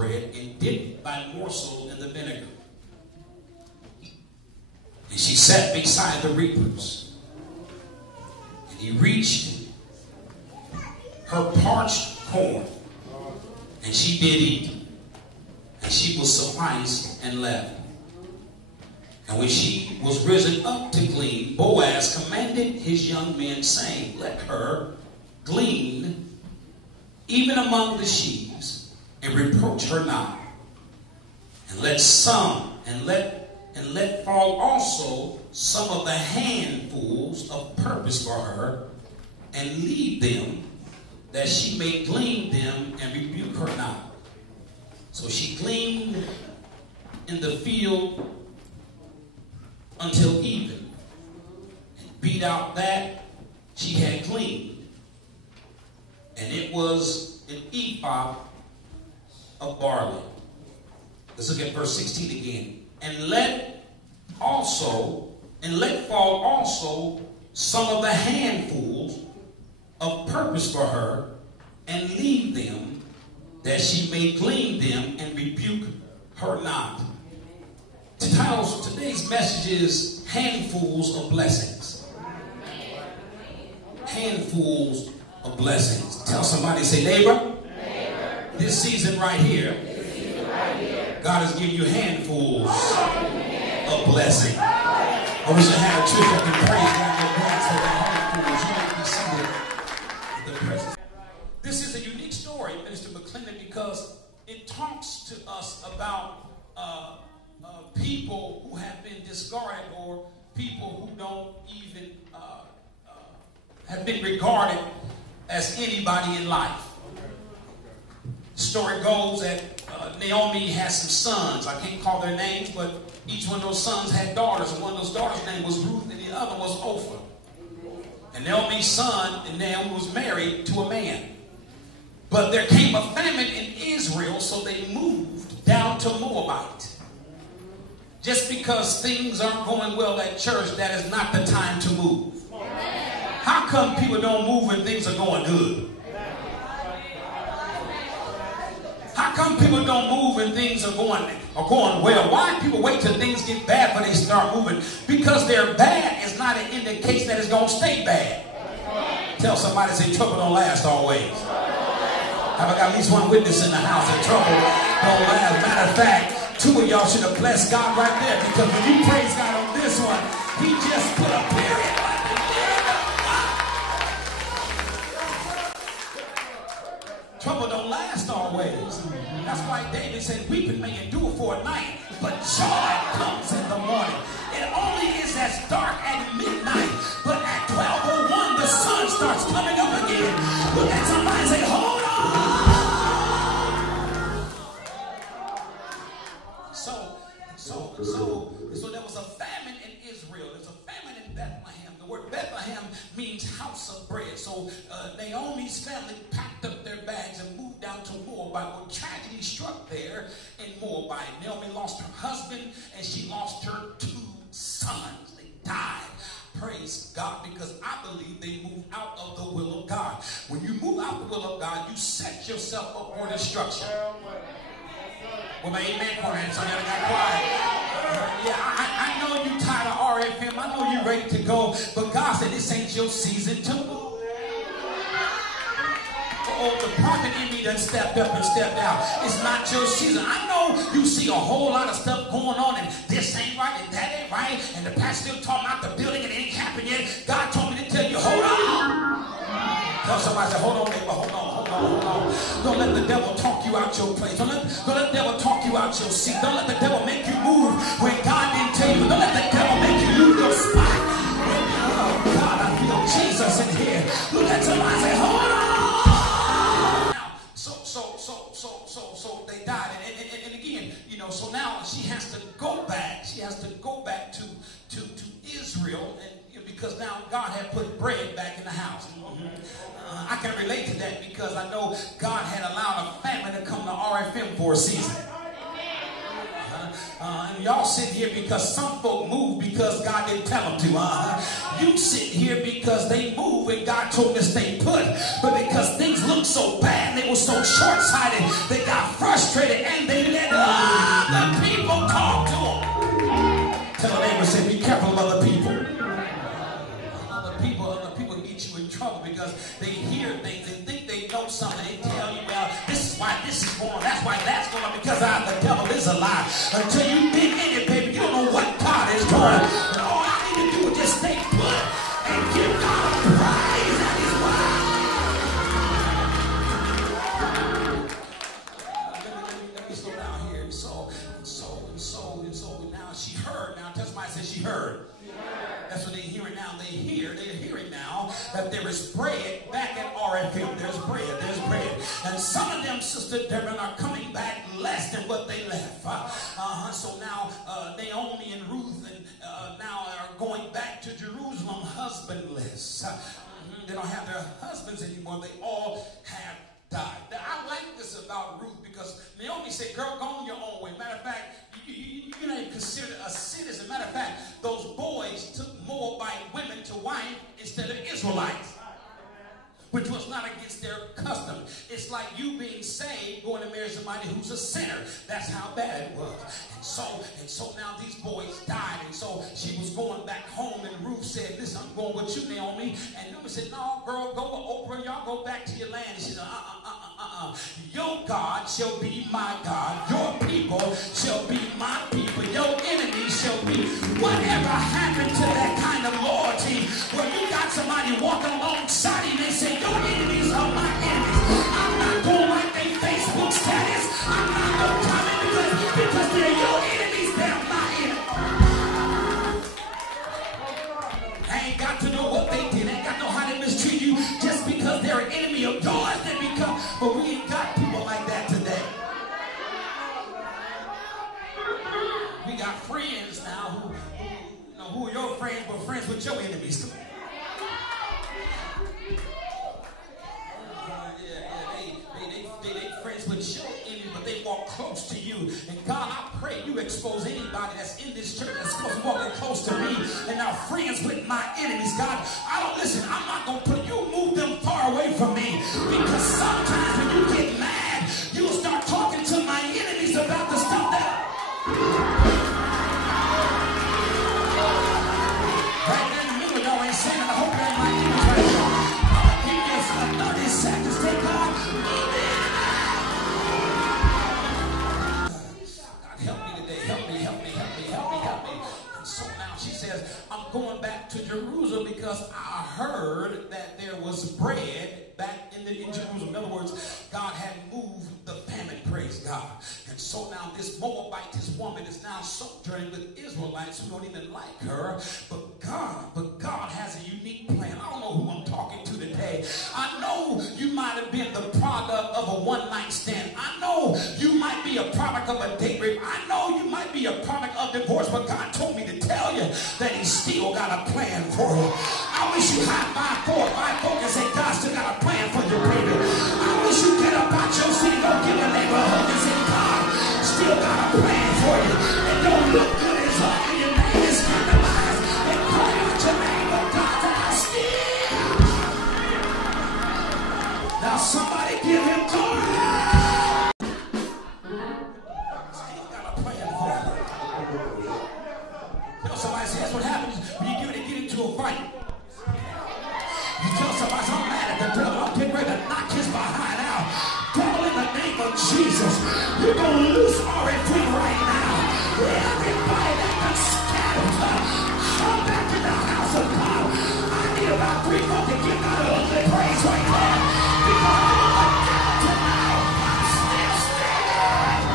bread and dipped by morsel in the vinegar. And she sat beside the reapers. And he reached her parched corn, and she did eat. And she was sufficed and left. And when she was risen up to glean, Boaz commanded his young men, saying, let her glean even among the sheaves, and reproach her not. And let fall also some of the handfuls of purpose for her, and leave them, that she may glean them and rebuke her not. So she gleaned in the field until even, and beat out that she had gleaned. And it was an ephah of barley. Let's look at verse 16 again. And let fall also some of the handfuls of purpose for her, and leave them, that she may glean them and rebuke her not. The title of today's message is Handfuls of Blessings. Handfuls of blessings. Tell somebody, say, neighbor, this season right here, God has given you handfuls of blessing. I wish I had a church that can praise God in advance for the handfuls. You might be seated in the presence. This is a unique story, Minister McClendon, because it talks to us about people who have been discarded, or people who don't even have been regarded as anybody in life. The story goes that Naomi has some sons. I can't call their names, but each one of those sons had daughters, and one of those daughters' name was Ruth, and the other was Ophrah. And Naomi's son, and Naomi was married to a man. But there came a famine in Israel, so they moved down to Moabite. Just because things aren't going well at church, that is not the time to move. How come people don't move when things are going good? How come people don't move when things are going well? Why do people wait till things get bad before they start moving? Because they're bad is not an indication that it's going to stay bad. Tell somebody, say, trouble don't last always. Have I got at least one witness in the house that trouble don't last? Matter of fact, two of y'all should have blessed God right there, because when you praise God on this one, he just put a period right there. Trouble don't last always. That's why David said, weeping may endure for a night, but joy comes in the morning. It only is as dark at midnight, but at 12:01 the sun starts coming up again. Look at somebody and say, hold on. So there was a famine in Israel. There's a famine in Bethlehem. The word Bethlehem means house of bread. So Naomi's family packed up their bags and moved down to Moabite. Well, tragedy struck there in Moabite. Naomi lost her husband, and she lost her two sons. They died. Praise God, because I believe they moved out of the will of God. When you move out the will of God, you set yourself up for destruction. Well, my amen corner, so y'all got quiet. Yeah, I know you tired of RFM. I know you're ready to go. But God said this ain't your season to move. Oh, the prophet in me done stepped up and stepped out. It's not your season. I know you see a whole lot of stuff going on, and this ain't right, and that ain't right, and the pastor still talking about the building, and it ain't happened yet. God told me to tell you, hold on. Tell somebody, say, hold on, neighbor, hold on. Don't let the devil talk you out your place. Don't let the devil talk you out your seat. Don't let the devil make you move when God didn't tell you. Don't let the devil make you lose your spot. Oh, God, I feel Jesus in here. Look at somebody and say, hold on. Now, so they died. And again, so now she has to go back. She has to go back to Israel, and because now God had put bread back in the house. I can relate to that because I know God had allowed a famine to come to RFM for a season. And y'all sit here because some folk move because God didn't tell them to. You sit here because they move and God told them to stay put. But because things looked so bad, they were so short-sighted, they got frustrated and they let other people talk to them. Tell a neighbor, say, be careful of other people. Other people get you in trouble because they hear things and think they know something. They tell you, well, this is why this is going on. That's why that's going on, because the devil is a lie. Until you dig in it, baby, you don't know what God is doing. And all I need to do is just stay put and give God a praise at his word. Let me slow down here. So now she heard. Now tell somebody, say she heard. That's what they're hearing now. They're hearing now that there is bread back at RFM. There's bread. And some of them, Sister Deborah, are coming back less than what they left. So now Naomi and Ruth and now are going back to Jerusalem husbandless. They don't have their husbands anymore. They all have died. Now, I like this about Ruth because Naomi said, girl, go on your own way. Matter of fact, you're not even considered a citizen. Matter of fact, those boys took Moabite women to wife instead of Israelites, which was not against their custom. It's like you being saved going to marry somebody who's a sinner. That's how bad it was. And so now these boys died, and so she was going back home, and Ruth said, listen, I'm going with you, Naomi. And Naomi said, no, girl, go with Oprah, y'all go back to your land. And she said, your God shall be my God. Your people shall be my people. Your enemies shall be. Whatever happened to that kind of loyalty where you got somebody walking alongside you and they say, your enemies are my enemies. I'm not going like their Facebook status. I'm not going to comment because they're your enemies, they're my enemies. I ain't got to know what they did. I ain't got to know how they mistreat you just because they're an enemy of yours. They become, but we ain't got people like that today. We got friends now who are your friends, but friends with your enemies. They friends with your enemies, but they walk close to you. And God, I pray you expose anybody that's in this church that's supposed to be walking close to me and now friends with my enemies. God, I'm not going to put you, move them far away from me, because sometimes when you get mad, you'll start talking to my enemies about the stuff that right there in the middle, y'all ain't saying it. I hope they're my enemies right now. Give me 30 seconds. Take God. God, help me today. Help me. And so now she says, I'm going back to Jerusalem because I heard that there was bread back in Jerusalem. In other words, God had moved the famine, praise God. And so now this Moabite, this woman is now sojourning with Israelites who don't even like her. But God has a unique plan. I don't know who I'm talking to today. I know you might have been the product of a one-night stand. I know you might be a product of a date rape. I know you might be a product of divorce. But God told me to tell you that he still got a plan for you. I wish you high five folk and say, God still got a plan for you, baby. I wish you get up out your seat and go give a neighbor a hug and say, God still got a plan for you. And don't look good as hard and your name is scandalized. And call out your name, but God that I still. Now somebody give him glory. He's got a plan for you. Tell somebody, see, that's what happens when you get into a fight. You tell somebody, I'm mad at the devil. I'm getting ready to knock his behind out. Devil, in the name of Jesus, you're going to loose everything right now. Everybody that can scatter, come back to the house of God. I need about 3 folk to give God a ugly praise right now. Because I'm down tonight. I'm still standing.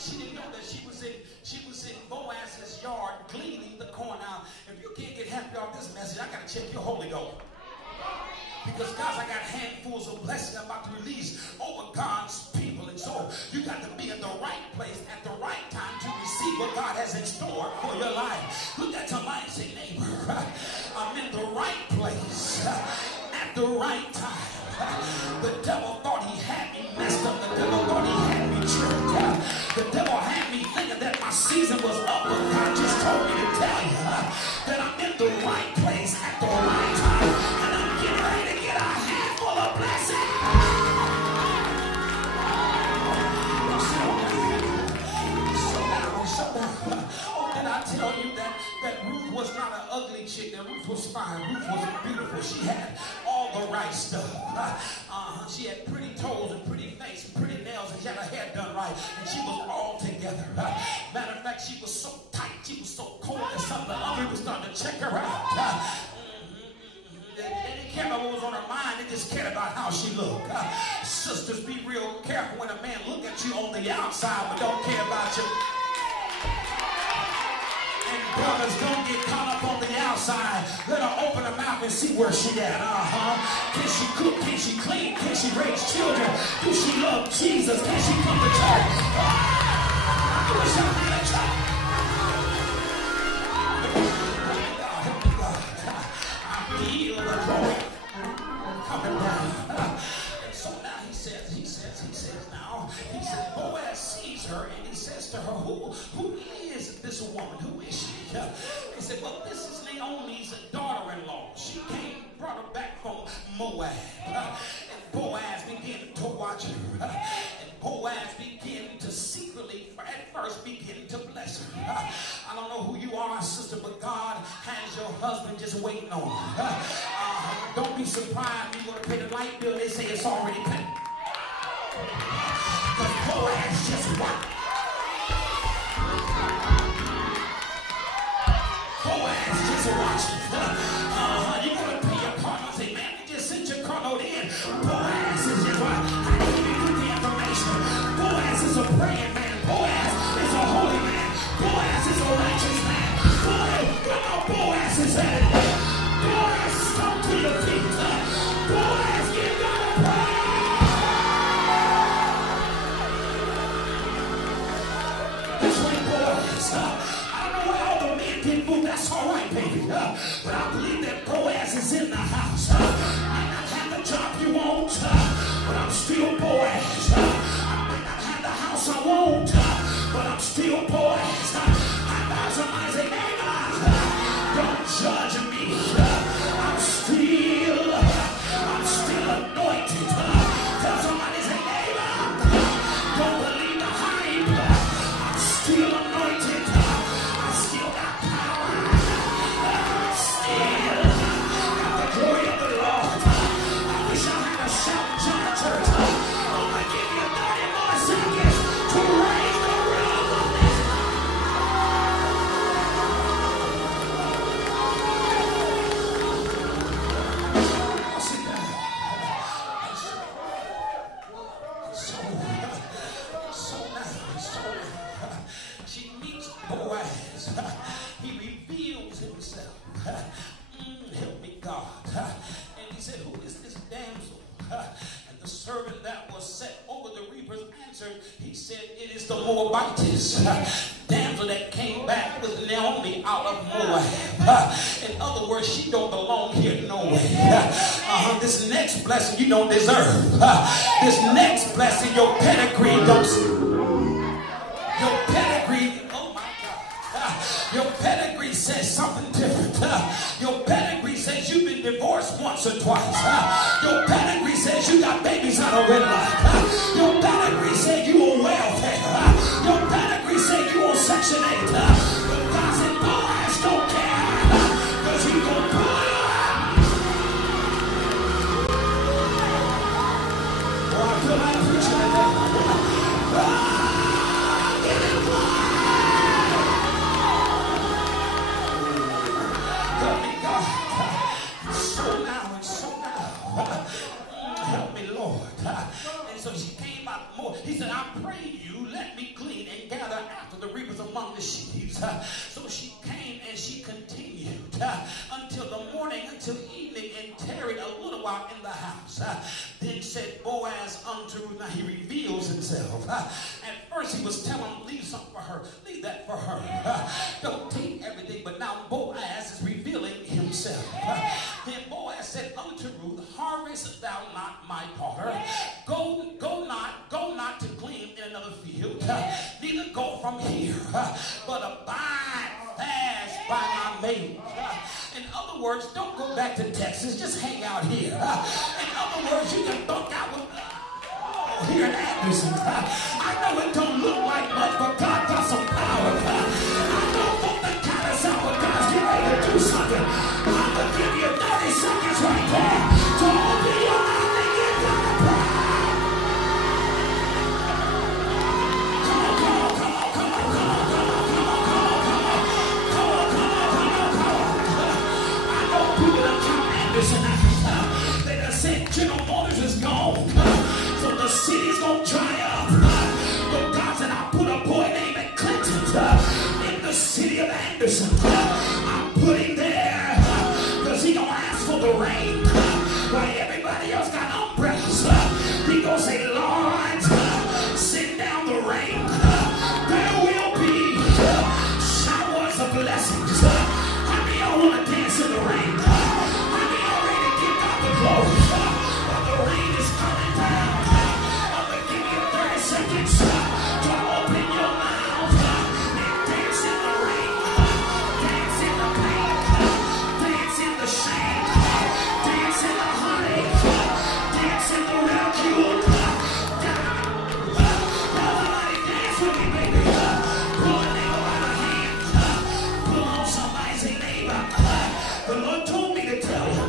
She didn't know that she was in Boaz's yard gleaning the corn out. If you can't get happy off this message, I got to check your Holy Ghost. Because guys, I got handfuls of blessings I'm about to release over God's people. And so you got to be in the right time. Ruth was beautiful. She had all the right stuff. She had pretty toes and pretty face and pretty nails, and she had her hair done right, and she was all together. Matter of fact, she was so tight, she was so cold that some of the others was starting to check her out. They didn't care about what was on her mind, they just cared about how she looked. Sisters, be real careful when a man look at you on the outside but don't care about you. And brothers, don't get caught up on the outside. Let her open her mouth and see where she at. Can she cook? Can she clean? Can she raise children? Do she love Jesus? Can she come to church? I wish I had a church. I feel the glory coming down. And so now he says now, Boaz sees her and he says to her, who is this woman? Who is she? He said, well, this is Naomi's daughter-in-law. She brought her back from Moab. And Boaz began to watch her. And Boaz began to secretly, at first, begin to bless her. I don't know who you are, sister, but God has your husband just waiting on you. Don't be surprised when you go to pay the light bill, they say it's already paid. Because Boaz just watched. Boaz just watching. You're going to pay your car note. Say, man, you just sent your car note in. Boaz is just right. I need to get the information. Boaz is a praying man. Boaz is a holy man. Boaz is a righteous man. Boaz is at it. Boaz, come to your feet. Boaz, give God a praise. This way, Boaz. That's all right, baby. But I believe that Boaz is in the house. I might not have the job you want, but I'm still Boaz. I might not have the house I want, but I'm still Boaz. I know somebody say, neighbor, don't judge me. I'm still anointed. Tell somebody say, neighbor, don't believe the hype. I'm still anointed. I still got power. Glory of the Lord. I wish I had a shout in church. I'm going to give you 30 more seconds to raise the roof of this. I'll sit down. So now, she meets Boaz. He reveals himself. Help me, God. And he said, who is this damsel? And the servant that was set over the reapers answered, he said, it is the Moabitess damsel that came back with Naomi out of Moab. In other words, she don't belong here nowhere. This next blessing you don't deserve. This next blessing, your pedigree don't. Your pedigree, oh my God. Your pedigree says something different. Your pedigree says you've been divorced once or twice. Your pedigree says you got babies out of wedlock. Your pedigree said you on welfare. Your pedigree said you on Section 8. But God said, Boaz don't care. Because he's going to pull you out. Oh, I feel like preaching today. Help me, Lord. And so she came out more. He said, I pray you, let me glean and gather after the reapers among the sheaves. So she came and she continued until the morning, until evening, and tarried a little while in the house. Then said Boaz unto Ruth, now he reveals himself. At first he was telling him, leave something for her. Leave that for her. Don't take everything. But now Boaz is revealing himself. Then Boaz said unto Ruth, harvest thou not my daughter? Go not to glean in another field, neither go from here, but abide fast by my maid. In other words, don't go back to Texas, just hang out here. In other words, you can bunk out with here in Anderson. I know it don't look like much, but God got some power. I don't want the kind of sound, but God's getting ready to do something. I'm going to give you city's going to dry up. But God said, I put a boy named Clinton in the city of Anderson. I put him there because he going to ask for the rain. While everybody else got umbrellas, he going to say, Lord, send down the rain. There will be showers of blessings. How many of y'all want to dance in the rain? How many of y'all ready to give God the glory? While the rain is coming down, I'm going to give you 30 seconds to open your mouth and dance in the rain. Dance in the pain. Dance in the shame. Dance in the heartache. Dance in the ridicule. Everybody dance with me, baby. Pull a neighbor by the hand. Pull on somebody, say, neighbor. The Lord told me to tell you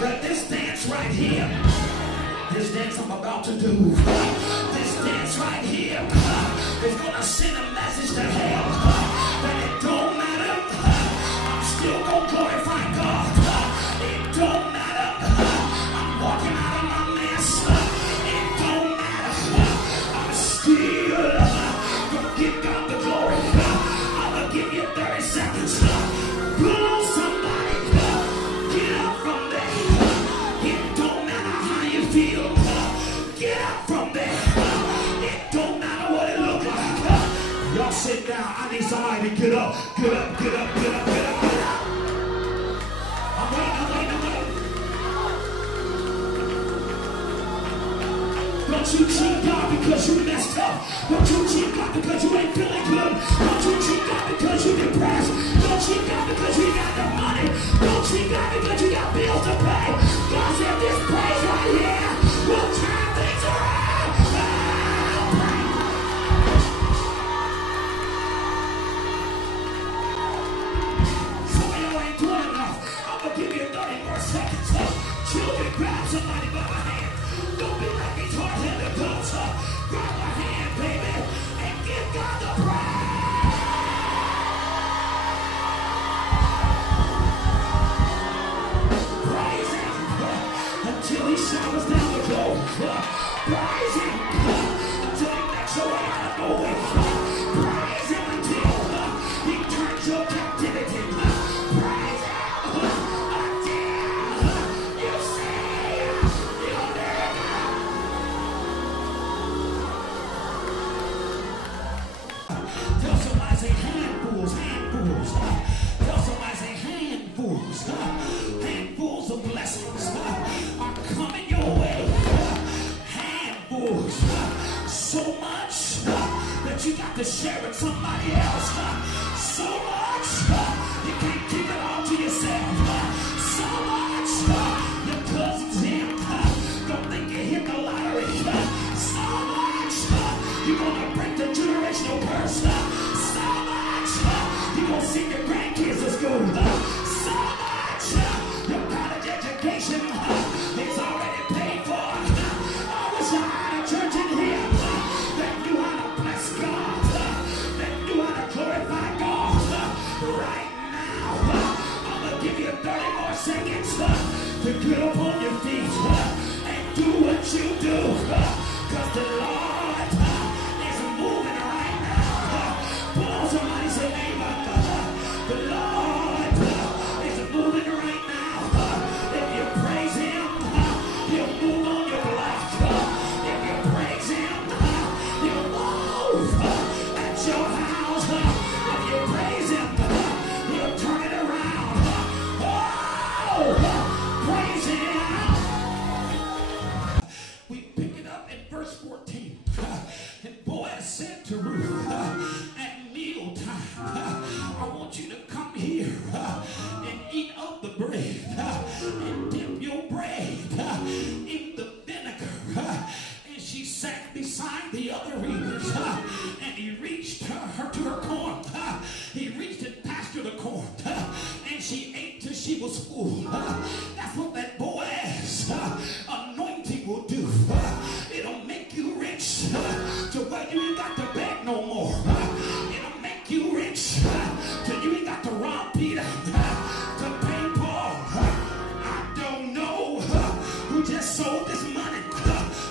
that this dance right here, this dance I'm about to do, this dance right here is going to send a message to hell that it don't matter. I'm still going to glorify God. It don't matter. I'm walking out of my mess. It don't matter. I'm still going to give God the glory. I'm going to give you 30 seconds. Pull on somebody. Get up from there. It don't matter how you feel. Get up from there. It don't matter what it looks like. Y'all sit down. I need somebody to get up. Get up, get up, get up, get up, get up. I'm waiting. Don't you cheat God because you messed up. Don't you cheat God because you ain't feeling good. Don't you cheat God because you depressed. Don't cheat God because you got the money. Don't cheat God because you got bills to pay. God said this praise right here will turn things around. Some of y'all ain't doing enough. I'm going to give you 30 more seconds. Children, grab somebody by the hand. Don't be like these hard-headed adults. Grab a hand, baby, and give God the praise. Praise Him until He showers down the glory. Praise Him until He makes a way out of no way. Praise Him until He turns your captivity. Praise Him until you say you'll never. Tell somebody, say handfuls, handfuls. Tell somebody, say handfuls. Handfuls of blessings are coming your way. Handfuls. So much that you got to share with somebody else. So much you can't keep it all to yourself. So much your cousins him don't think you hit the lottery. So much you're gonna break the generational curse. So much you're gonna send your grandkids to school. So much your college education is already paid for. I wish I had a church in here that knew how to bless God, that knew how to glorify God. Right now, I'm gonna give you 30 more seconds to get up on your feet and do what you do, because the Lord is moving right now. Pull on somebody, say, neighbor, the Lord is moving right now. If you praise Him, He'll move on your block. If you praise Him, He'll move at your house. If you praise Him, He'll turn it around. Oh, praise Him. We pick it up at verse 14. And Boaz said to Ruth, at mealtime, I want you to come here and eat of the bread and dip your bread in the vinegar. And she sat beside the other readers, and he reached her to her corn. He reached and passed her the corn, and she ate till she was full. That's what that Boaz anointing will do. It'll make you rich to where you ain't got to beg no more. It'll make you rich till you ain't got to rob Peter to pay Paul. I don't know who just sold this money,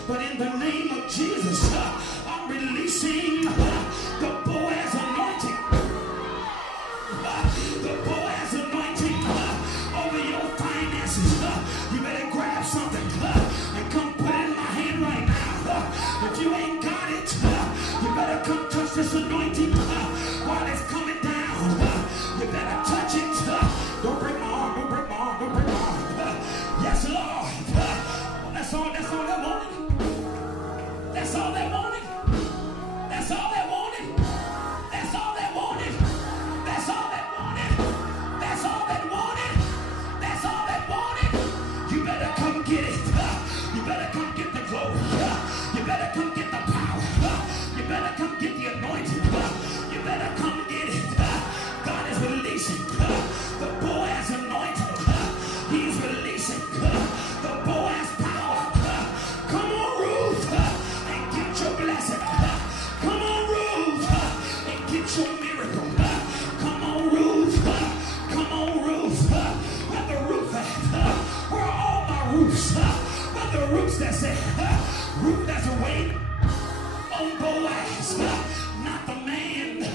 but in the name name of Jesus, I'm releasing the Boaz anointing. The Boaz anointing over your finances. You better grab something and come put it in my hand right now. If you ain't got it, you better come touch this anointing while it's coming down. You better touch it. Don't break my arm, don't break my arm, don't break my arm. Yes, Lord. That's all they wanted. That's all they wanted. That's all they wanted. That's all they wanted. That's all they wanted. That's all they wanted. That's all they wanted. You better come get it. You better come get the glory. You better come get the power. You better come get the anointing. You better come get it. God is releasing the Boaz anointing. He's releasing the Boaz power. Come on, Ruth, and get your blessing. Come on, Ruth, and get your miracle. Come on, Ruth. Come on, Ruth. Where the roof at? Where are all my roofs? Where the roofs that say, Ruth that's waiting on Boaz? Not the man,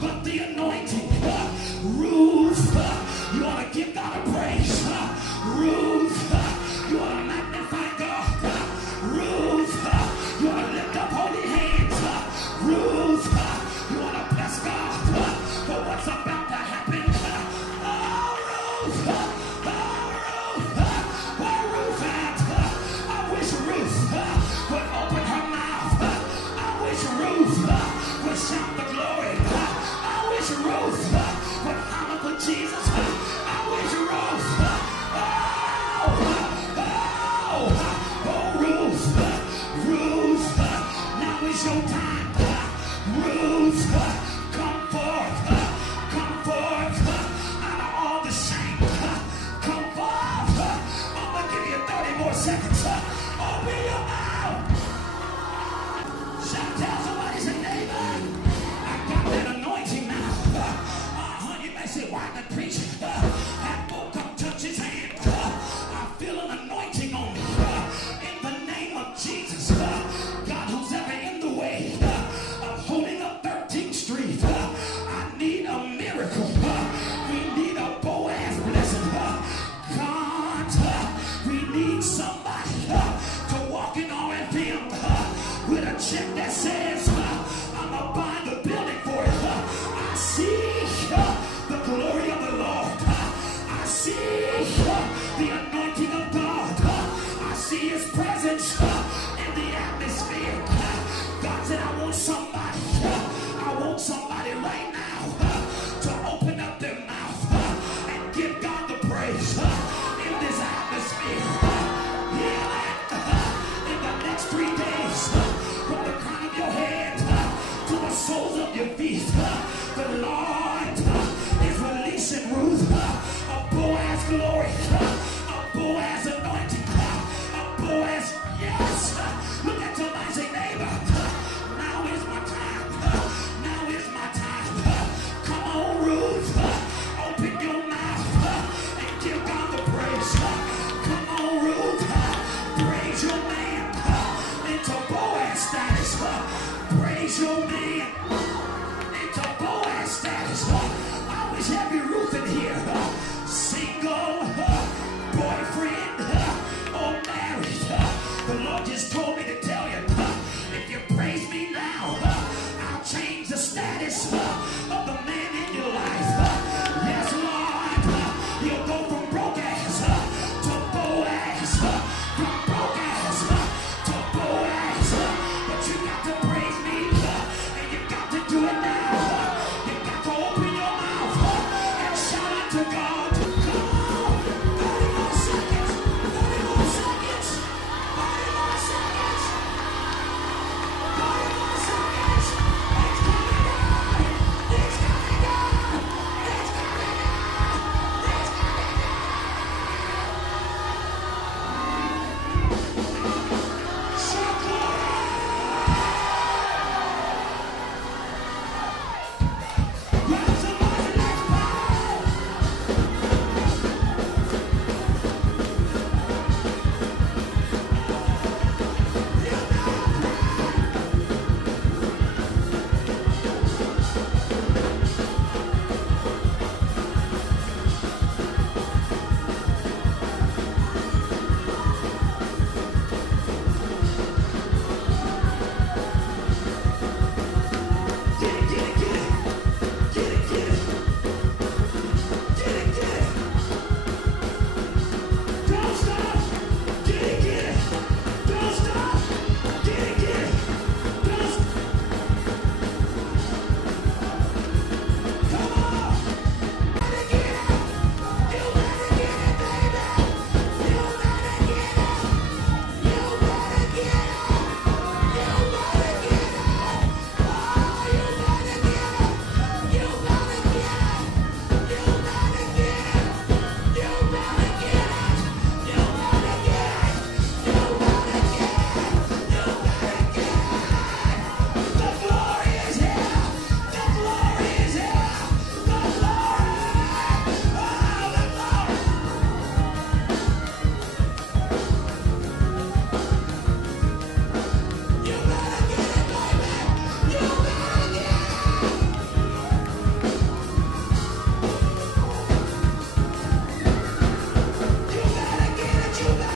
but the anointing. Ruth, you ought to give God a praise. Ruth, you ought to magnify God. Ruth, you ought to lift up holy hands. Ruth, you ought to bless God for what's about to happen. Oh, Ruth, where Ruth at? I wish Ruth would open her mouth. I wish Ruth would shout the glory. I wish Ruth would holler for Jesus. I wish Ruth. Ruth, now is your time. Ruth, come forth out of all the shame. Come forth. I'm gonna give you 30 more seconds. Open your mouth. Shout, tell somebody, say, neighbor, I got that anointing now. You may say, why the preacher? Have folk come touch his hand. I feel an anointing on me. In the name of Jesus, God, who's ever in the way of holding up 13th Street, I need a miracle. We need a Boaz blessing. God, we need somebody to walk in R&M with a check that says, I'm going to buy the building for it. I see the glory of the Lord. I see the anointing of God. I see his presence in the atmosphere. God said, I want somebody right now to open up their mouth and give God the praise in this atmosphere. Heal it in the next 3 days, from the crown of your head to the soles of your feet. The Lord is releasing Ruth a Boaz glory, a Boaz anointing, a Boaz, yes. Look at somebody, say, neighbor, now is my time. Now is my time. Come on, Ruth, open your mouth and give God the praise. Come on, Ruth, praise your man into Boaz status. Praise your man.